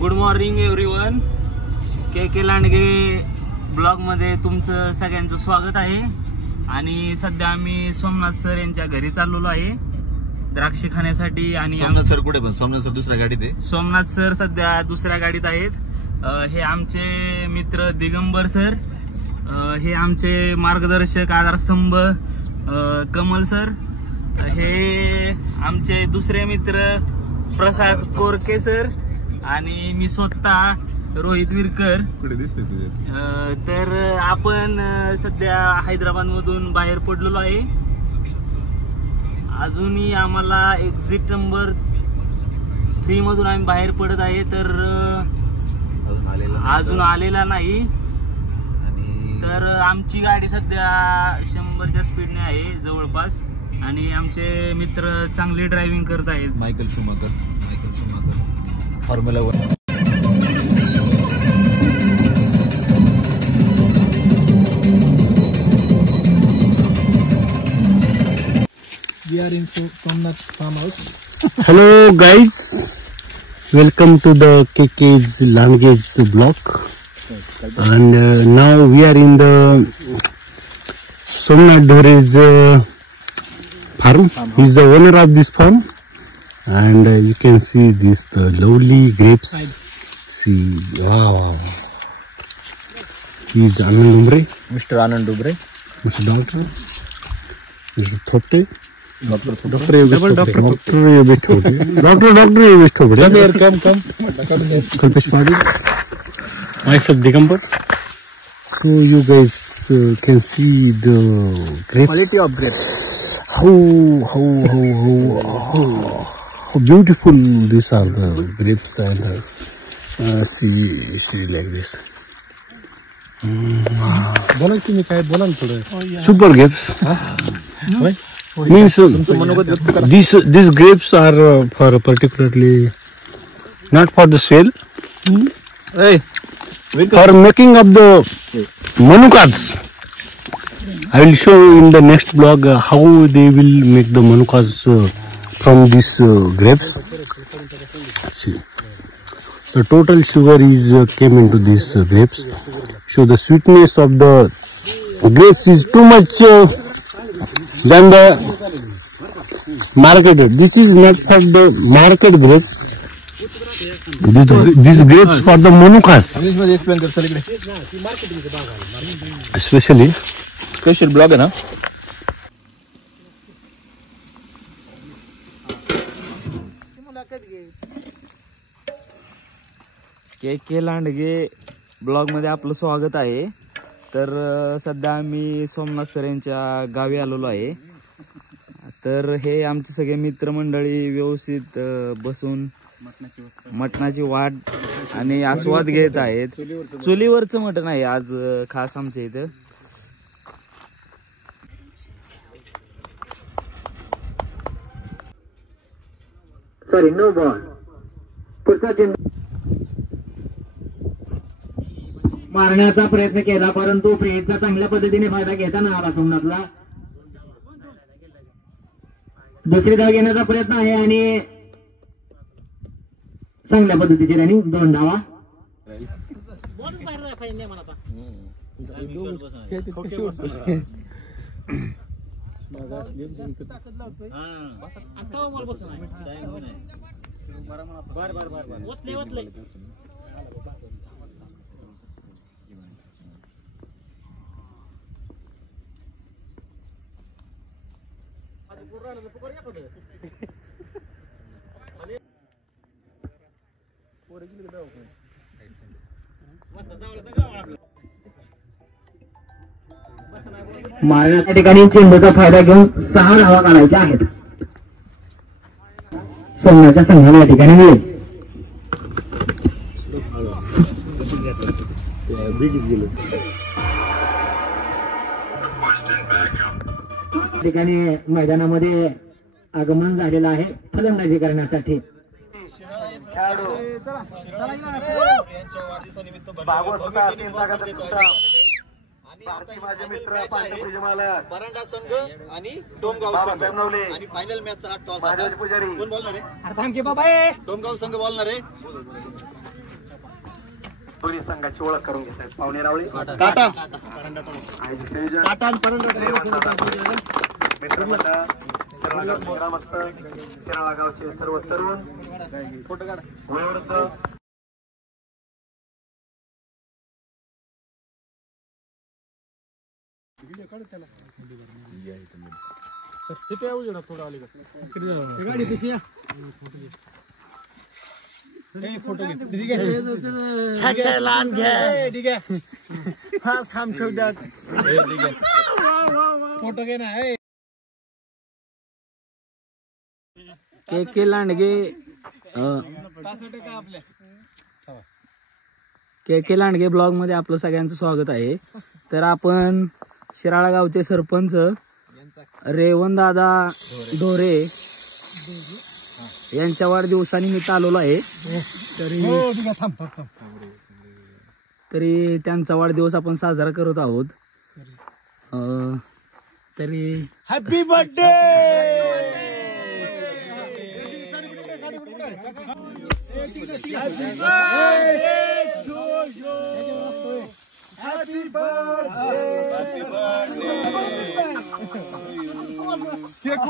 Good morning everyone. K Landge ब्लॉगमध्ये तुमचं सगळ्यांचं स्वागत आहे. आणि सध्या आम्ही सोमनाथ सर यांच्या घरी चाललेलो आहे द्राक्षे खाण्यासाठी. आणि सोमनाथ सर कुठे? पण सोमनाथ सर दुसऱ्या गाडीत आहे. सोमनाथ सर सध्या दुसऱ्या गाडीत आहेत. हे आमचे मित्र दिगंबर सर, हे आमचे मार्गदर्शक आधारस्तंभ कमल सर, हे आमचे दुसरे मित्र प्रसाद कोरके सर, आणि मी स्वतः रोहित विरकर. कुठे दिसते तुझे? तर आपण सध्या हैदराबाद मधून बाहेर पडलेलो आहे. अजूनही आम्हाला एक्झिट नंबर 3 मधून आम्ही बाहेर पडत आहे. तर अजून आलेला नाही. तर आमची गाडी सध्या 100च्या स्पीडने आहे जवळपास. आणि आमचे मित्र चांगले ड्रायव्हिंग करत आहेत. Michael Schumacher formula 1. We are in Somnath farmhouse. Hello guys, welcome to the KK's Landge's blog. And now we are in the Somnath Dhore's farm. He is the owner of this farm, and you can see this the lovely grapes. See, wow. He is Anand Dumbre, Mr. Anand Dumbre, Mr. Doctor, Mr. Thopte. Doctor Kalpesh Patil. Myself Digambar. So you guys can see the grapes. quality of grapes. How beautiful these are the grapes, and see like this. बोला की मी काय बोला ना थोडं. Super grapes. Means these grapes are for particularly not for the sale, for making of the manukas. I will show in the next blog how they will make the manukas from these grapes. See, the total sugar is came into these grapes. So the sweetness of the grapes is too much than the marketed. This is not for the market grapes. These grapes for the manukas. Especially special blog आहे ना. के Landge blog मध्ये आपलं स्वागत आहे. तर सध्या आम्ही Somnath sir यांच्या गावी आलेलो आहे. तर हे आमचे सगळे मित्रमंडळी व्यवस्थित बसून मटणाची वाट आणि आस्वाद घेत आहेत. चुलीवरचं मटण आहे आज खास आमच्या इथं. Sorry, no ball. पुढचा चेंडू मारण्याचा प्रयत्न केला, परंतु प्रेयचा चांगल्या पद्धतीने फायदा घेताना आला सोमनाथला. दुसरी धाव घेण्याचा प्रयत्न आहे आणि चांगल्या पद्धतीची रनिंग. 2 धावा. मारण्याच्या ठिकाणी चेंडूचा फायदा घेऊन 6 धावा काढायच्या आहेत. सोमनाथच्या संघाला या ठिकाणी मिळेल. ठिकाणी मैदानामध्ये आगमन झालेलं आहे फलंदाजी करण्यासाठी. माझे मित्र परांडा संघ आणि डोमगाव संघ आणि फायनल मॅचचा हा टॉस. कोण बोलणार आहे? डोमगाव संघ बोलणार आहे. दोन्ही संघाची ओळख करून घेत आहेत. पाहुणे रावळे काटा मित्रमंडळ ग्रामस्थ शिराळा गावचे सर्व तरुण वयोवृद्ध गाडी कशी या फोटो घे ठीक आहे लहान घ्या ठीक आहे हा थांब ठेव द्या फोटो घे ना के लांडगे के लांडगे ब्लॉग मध्ये आपलं सगळ्यांचं स्वागत आहे. तर आपण शिराळा गावचे सरपंच रेवणदादा ढोरे यांच्या वाढदिवसानिमित्त आलेलो आहे. तरी त्यांचा वाढदिवस आपण साजरा करत आहोत. तरी हॅपी बर्थडे केक